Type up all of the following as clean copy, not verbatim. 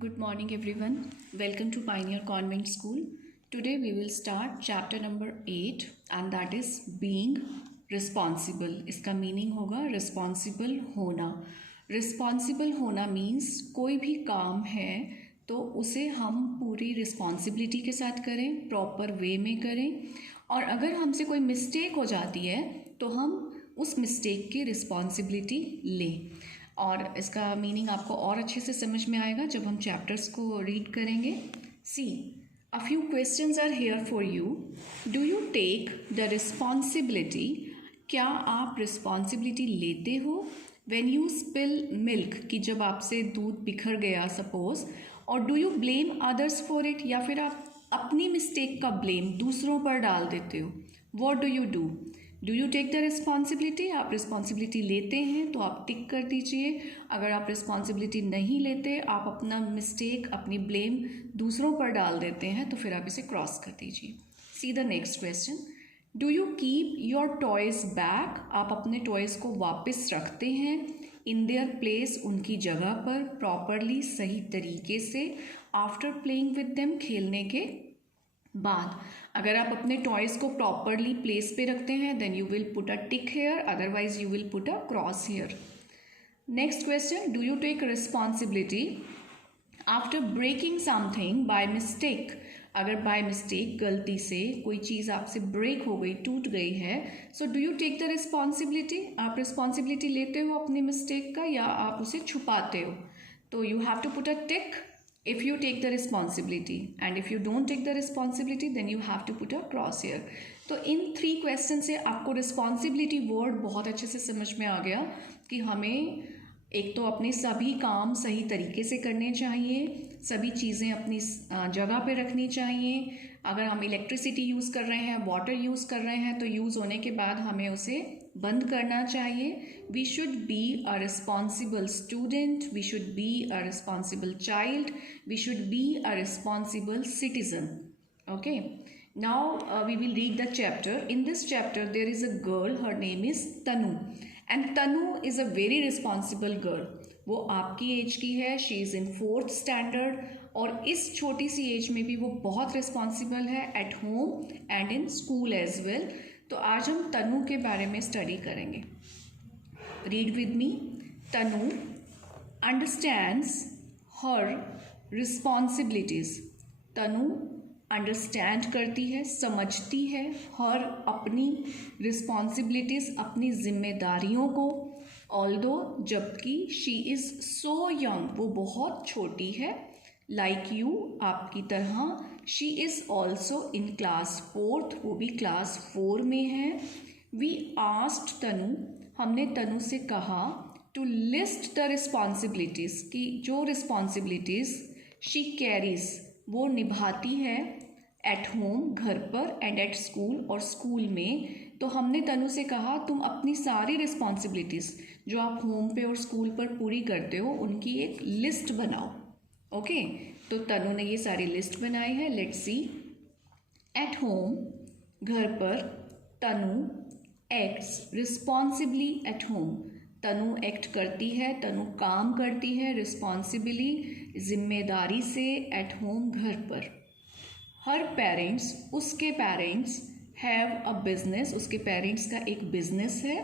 Good morning, everyone. Welcome to Pioneer Convent School. Today we will start chapter number 8 and that is being responsible. इसका meaning होगा responsible होना. Responsible होना means कोई भी काम है तो उसे हम पूरी रिस्पॉन्सिबिलिटी के साथ करें, प्रॉपर वे में करें, और अगर हमसे कोई मिस्टेक हो जाती है तो हम उस मिस्टेक की रिस्पॉन्सिबिलिटी लें. और इसका मीनिंग आपको और अच्छे से समझ में आएगा जब हम चैप्टर्स को रीड करेंगे. See, a few questions are here for you. Do you take the responsibility? क्या आप रिस्पॉन्सिबिलिटी लेते हो व्हेन यू स्पिल मिल्क, कि जब आपसे दूध बिखर गया सपोज, और do you blame others for it, या फिर आप अपनी मिस्टेक का ब्लेम दूसरों पर डाल देते हो. What do you do you take the responsibility? आप रिस्पॉन्सिबिलिटी लेते हैं तो आप टिक कर दीजिए. अगर आप रिस्पॉन्सिबिलिटी नहीं लेते, आप अपना मिस्टेक, अपनी ब्लेम दूसरों पर डाल देते हैं, तो फिर आप इसे क्रॉस कर दीजिए. See the next question. Do you keep your toys back? आप अपने टॉयज़ को वापस रखते हैं इन देयर प्लेस, उनकी जगह पर, प्रॉपरली, सही तरीके से, आफ्टर प्लेइंग विद देम, खेलने के बाद. अगर आप अपने टॉयज़ को प्रॉपरली प्लेस पे रखते हैं then you will put a tick here, otherwise you will put a cross here. Next question. Do you take responsibility after breaking something by mistake? अगर बाय मिस्टेक, गलती से कोई चीज़ आपसे ब्रेक हो गई, टूट गई है, so do you take the responsibility? आप रिस्पॉन्सिबिलिटी लेते हो अपनी मिस्टेक का या आप उसे छुपाते हो? तो you have to put a tick if you take the responsibility, and if you don't take the responsibility then you have to put a cross here. तो इन 3 क्वेश्चन से आपको रिस्पॉन्सिबिलिटी वर्ड बहुत अच्छे से समझ में आ गया कि हमें एक तो अपने सभी काम सही तरीके से करने चाहिए, सभी चीज़ें अपनी जगह पे रखनी चाहिए. अगर हम इलेक्ट्रिसिटी यूज़ कर रहे हैं, वाटर यूज़ कर रहे हैं, तो यूज़ होने के बाद हमें उसे बंद करना चाहिए. We should be a responsible student, we should be a responsible child, we should be a responsible citizen. Okay, now we will read the chapter. In this chapter there is a girl, her name is Tanu, and Tanu is a very responsible girl. वो आपकी as की है, she is in 4th standard, और इस छोटी सी as में भी वो बहुत रिस्पॉन्सिबल है at home and in school as well. तो आज हम तनु के बारे में स्टडी करेंगे. Read with me. Tanu understands her responsibilities. Tanu understand करती है, समझती है, हर अपनी रिस्पॉन्सिबिलिटीज़, अपनी जिम्मेदारियों को. ऑल्दो, जबकि शी इज़ सो यंग, वो बहुत छोटी है, लाइक यू, आपकी तरह, she is also in class 4th, वो भी क्लास 4 में है. वी आस्क्ड तनु, हमने तनु से कहा, टू लिस्ट द रिस्पॉन्सिबिलिटीज़, कि जो रिस्पॉन्सिबिलिटीज़ शी कैरीज, वो निभाती है एट होम, घर पर, एंड एट स्कूल, और स्कूल में. तो हमने तनु से कहा तुम अपनी सारी रिस्पॉन्सिबिलिटीज़ जो आप होम पे और स्कूल पर पूरी करते हो उनकी एक लिस्ट बनाओ. ओके, तो तनु ने ये सारी लिस्ट बनाई है. Let's see. एट होम, घर पर, Tanu acts responsibly at home. Tanu act करती है, तनु काम करती है रिस्पॉन्सिबली, जिम्मेदारी से, एट होम, घर पर. हर पेरेंट्स, उसके पेरेंट्स, हैव अ बिजनेस, उसके पेरेंट्स का एक बिजनेस है,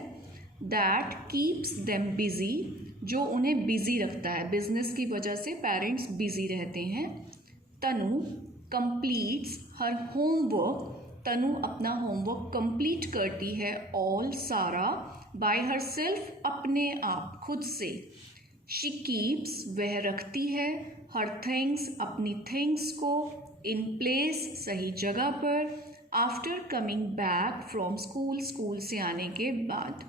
दैट कीप्स देम बिजी, जो उन्हें बिजी रखता है. बिजनेस की वजह से पेरेंट्स बिजी रहते हैं. तनु कंप्लीट्स हर होमवर्क, तनु अपना होमवर्क कंप्लीट करती है, ऑल, सारा, बाय हर सेल्फ, अपने आप, खुद से. शी कीप्स, वह रखती है, हर थिंग्स, अपनी थिंग्स को, इन प्लेस, सही जगह पर, after coming back from school, school से आने के बाद.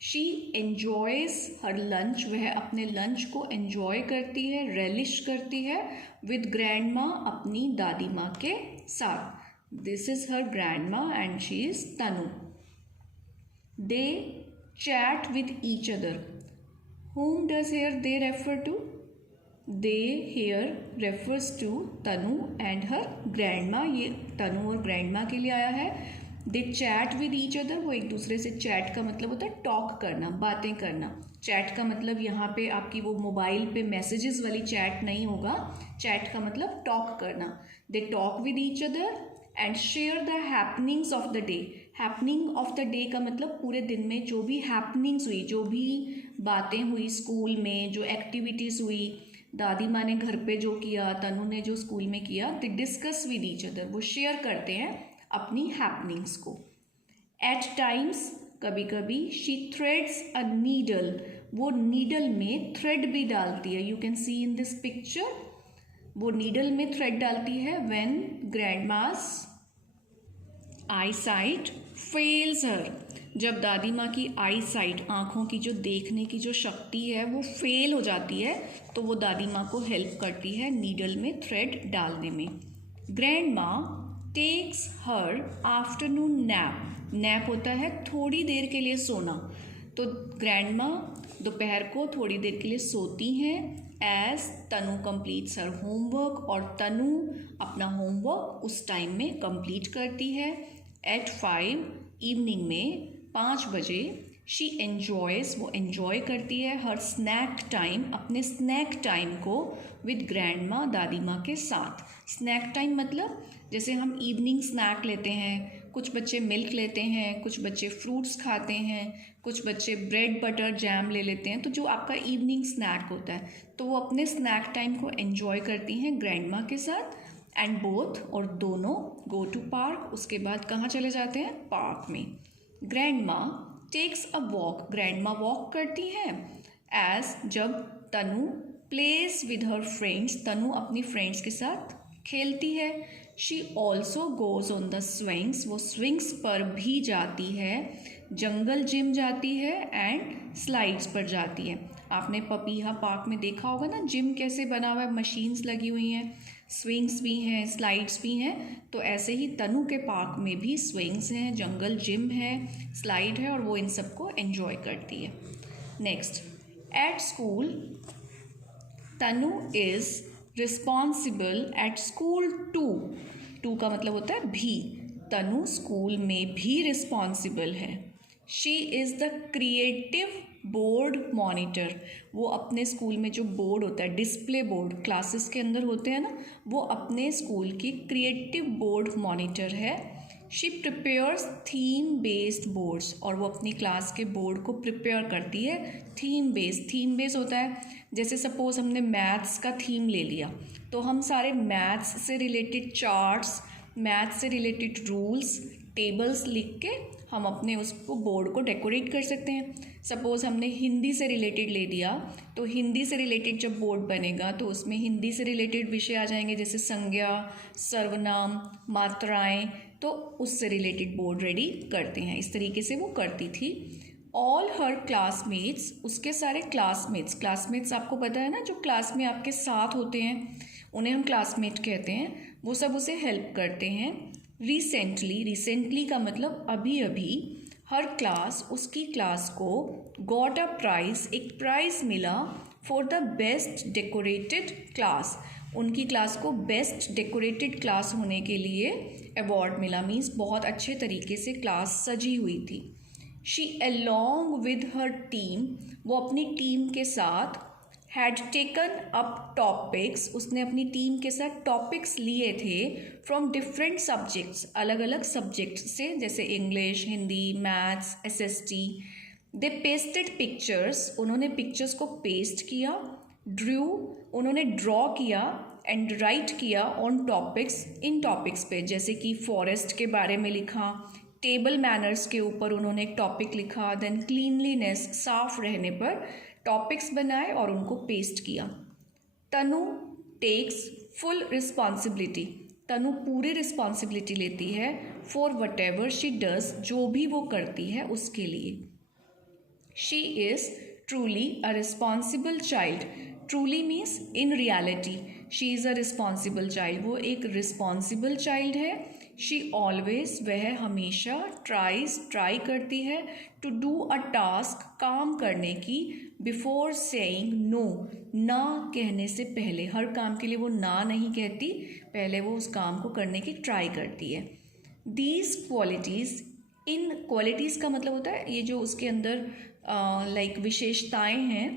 शी एन्जॉयज़ हर लंच, वह अपने लंच को एन्जॉय करती है, रेलिश करती है, विद ग्रैंड माँ, अपनी दादी माँ के साथ. दिस इज़ हर ग्रैंड माँ and she is Tanu. They chat with each other. Whom does here they refer to? They here refers to Tanu and her grandma. ये तनु और grandma के लिए आया है. दे चैट विद ईच अदर, वो एक दूसरे से, चैट का मतलब होता है टॉक करना, बातें करना। चैट का मतलब यहाँ पे आपकी वो मोबाइल पे मैसेजेस वाली चैट नहीं होगा, चैट का मतलब टॉक करना। They talk with each other and share the happenings of the day. Happening of the day का मतलब पूरे दिन में जो भी हैपनिंग्स हुई, जो भी बातें हुई स्कूल में, जो एक्टिविटीज़ हुई, दादी माँ ने घर पे जो किया, तनु ने जो स्कूल में किया, they discuss with each other, वो शेयर करते हैं अपनी हैपनिंग्स को। एट टाइम्स, कभी कभी, शी थ्रेड्स अ नीडल, वो नीडल में थ्रेड भी डालती है। You can see in this picture, वो नीडल में थ्रेड डालती है। व्हेन ग्रैंडमास आई साइट फेल्स हर, जब दादी माँ की आई साइट, आँखों की जो देखने की जो शक्ति है वो फेल हो जाती है, तो वो दादी माँ को हेल्प करती है नीडल में थ्रेड डालने में। ग्रैंड माँ टेक्स हर आफ्टरनून नैप, नैप होता है थोड़ी देर के लिए सोना, तो ग्रैंड माँ दोपहर को थोड़ी देर के लिए सोती हैं। एज तनु कंप्लीट्स हर होमवर्क, और तनु अपना होमवर्क उस टाइम में कंप्लीट करती है। एट 5 इवनिंग में 5 बजे, शी एन्जॉयज़, वो एन्जॉय करती है, हर स्नैक टाइम, अपने स्नैक टाइम को विद ग्रैंड माँ, दादी माँ के साथ। स्नैक टाइम मतलब जैसे हम इवनिंग स्नैक लेते हैं, कुछ बच्चे मिल्क लेते हैं, कुछ बच्चे फ्रूट्स खाते हैं, कुछ बच्चे ब्रेड बटर जैम ले लेते हैं, तो जो आपका इवनिंग स्नैक होता है, तो वो अपने स्नैक टाइम को एन्जॉय करती हैं ग्रैंड माँ के साथ। एंड बोथ, और दोनों, गो टू पार्क, उसके बाद कहाँ चले जाते हैं, पार्क में। ग्रैंड माँ टेक्स अ वॉक, ग्रैंड माँ वॉक करती हैं। एज, जब तनु प्लेस विद हर फ्रेंड्स, तनु अपनी फ्रेंड्स के साथ खेलती है। She also goes on the swings, वो स्विंग्स पर भी जाती है, जंगल जिम जाती है एंड स्लाइड्स पर जाती है। आपने पपीहा पार्क में देखा होगा ना, जिम कैसे बना हुआ है, मशीन्स लगी हुई हैं, स्विंग्स भी हैं, स्लाइड्स भी हैं, तो ऐसे ही तनु के पार्क में भी स्विंग्स हैं, जंगल जिम है, स्लाइड है, और वो इन सबको एंजॉय करती है। Next, at school Tanu is responsible at school too का मतलब होता है भी, तनु स्कूल में भी रिस्पॉन्सिबल है। She is the creative board monitor, वो अपने स्कूल में जो बोर्ड होता है, डिस्प्ले बोर्ड क्लासेस के अंदर होते हैं ना, वो अपने स्कूल की क्रिएटिव बोर्ड मॉनिटर है। She prepares theme based boards, और वो अपनी क्लास के बोर्ड को प्रिपेयर करती है थीम बेस्ड होता है, जैसे सपोज हमने मैथ्स का थीम ले लिया, तो हम सारे मैथ्स से रिलेटेड चार्ट्स, मैथ्स से रिलेटेड रूल्स, टेबल्स लिख के हम अपने उसको बोर्ड को डेकोरेट कर सकते हैं। सपोज़ हमने हिंदी से रिलेटेड ले दिया, तो हिंदी से रिलेटेड जब बोर्ड बनेगा तो उसमें हिंदी से रिलेटेड विषय आ जाएंगे, जैसे संज्ञा, सर्वनाम, मात्राएं, तो उससे रिलेटेड बोर्ड रेडी करते हैं। इस तरीके से वो करती थी। ऑल हर क्लासमेट्स, उसके सारे क्लासमेट्स आपको पता है ना, जो क्लास में आपके साथ होते हैं उन्हें हम क्लासमेट कहते हैं, वो सब उसे हेल्प करते हैं। रिसेंटली का मतलब अभी अभी, हर क्लास, उसकी क्लास को, गॉट अ प्राइज़, एक प्राइज़ मिला for the best decorated class, उनकी क्लास को बेस्ट डेकोरेटेड क्लास होने के लिए अवार्ड मिला, मीन्स बहुत अच्छे तरीके से क्लास सजी हुई थी। She along with her team, वो अपनी टीम के साथ, हैड टेकन अप टॉपिक्स, उसने अपनी टीम के साथ टॉपिक्स लिए थे, फ्रॉम डिफरेंट सब्जेक्ट्स, अलग अलग सब्जेक्ट से, जैसे इंग्लिश, हिंदी, मैथ्स, SST। दे पेस्टेड पिक्चर्स, उन्होंने पिक्चर्स को पेस्ट किया। ड्रू, उन्होंने ड्रॉ किया। एंड राइट किया ऑन टॉपिक्स, इन टॉपिक्स पे, जैसे कि फॉरेस्ट के बारे में लिखा, टेबल मैनर्स के ऊपर उन्होंने एक टॉपिक लिखा, देन क्लीनलीनेस, साफ रहने पर टॉपिक्स बनाए और उनको पेस्ट किया। तनु टेक्स फुल रिस्पॉन्सिबिलिटी, तनु पूरी रिस्पॉन्सिबिलिटी लेती है for what ever she does, जो भी वो करती है उसके लिए। She is truly a responsible child, truly means in reality, she is a responsible child, वो एक रिस्पॉन्सिबल चाइल्ड है। शी ऑलवेज, वह हमेशा, ट्राई करती है, टू डू अ टास्क, काम करने की, बिफोर सेइंग नो, ना कहने से पहले, हर काम के लिए वो ना नहीं कहती, पहले वो उस काम को करने की ट्राई करती है। दीज क्वालिटीज़, इन क्वालिटीज़ का मतलब होता है ये जो उसके अंदर लाइक विशेषताएं हैं,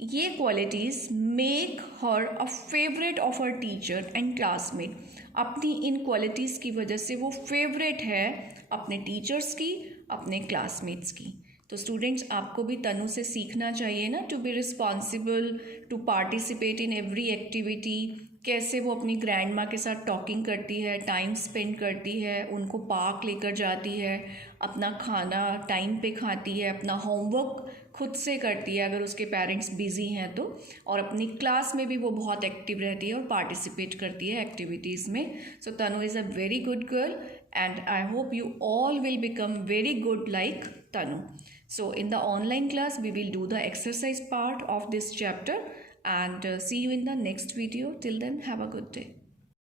ये qualities make her a favourite of her teacher and classmate. अपनी इन क्वालिटीज़ की वजह से वो फेवरेट है अपने टीचर्स की, अपने क्लासमेट्स की। तो स्टूडेंट्स, आपको भी तनु से सीखना चाहिए ना, to be responsible, to participate in every activity. कैसे वो अपनी ग्रैंड माँ के साथ टॉकिंग करती है, टाइम स्पेंड करती है, उनको पार्क लेकर जाती है, अपना खाना टाइम पे खाती है, अपना होमवर्क खुद से करती है अगर उसके पेरेंट्स बिजी हैं तो, और अपनी क्लास में भी वो बहुत एक्टिव रहती है और पार्टिसिपेट करती है एक्टिविटीज़ में। So Tanu is a very good girl and I hope you all will become very good like Tanu. So in the online class we will do the exercise part of this chapter and see you in the next video. Till then, have a good day.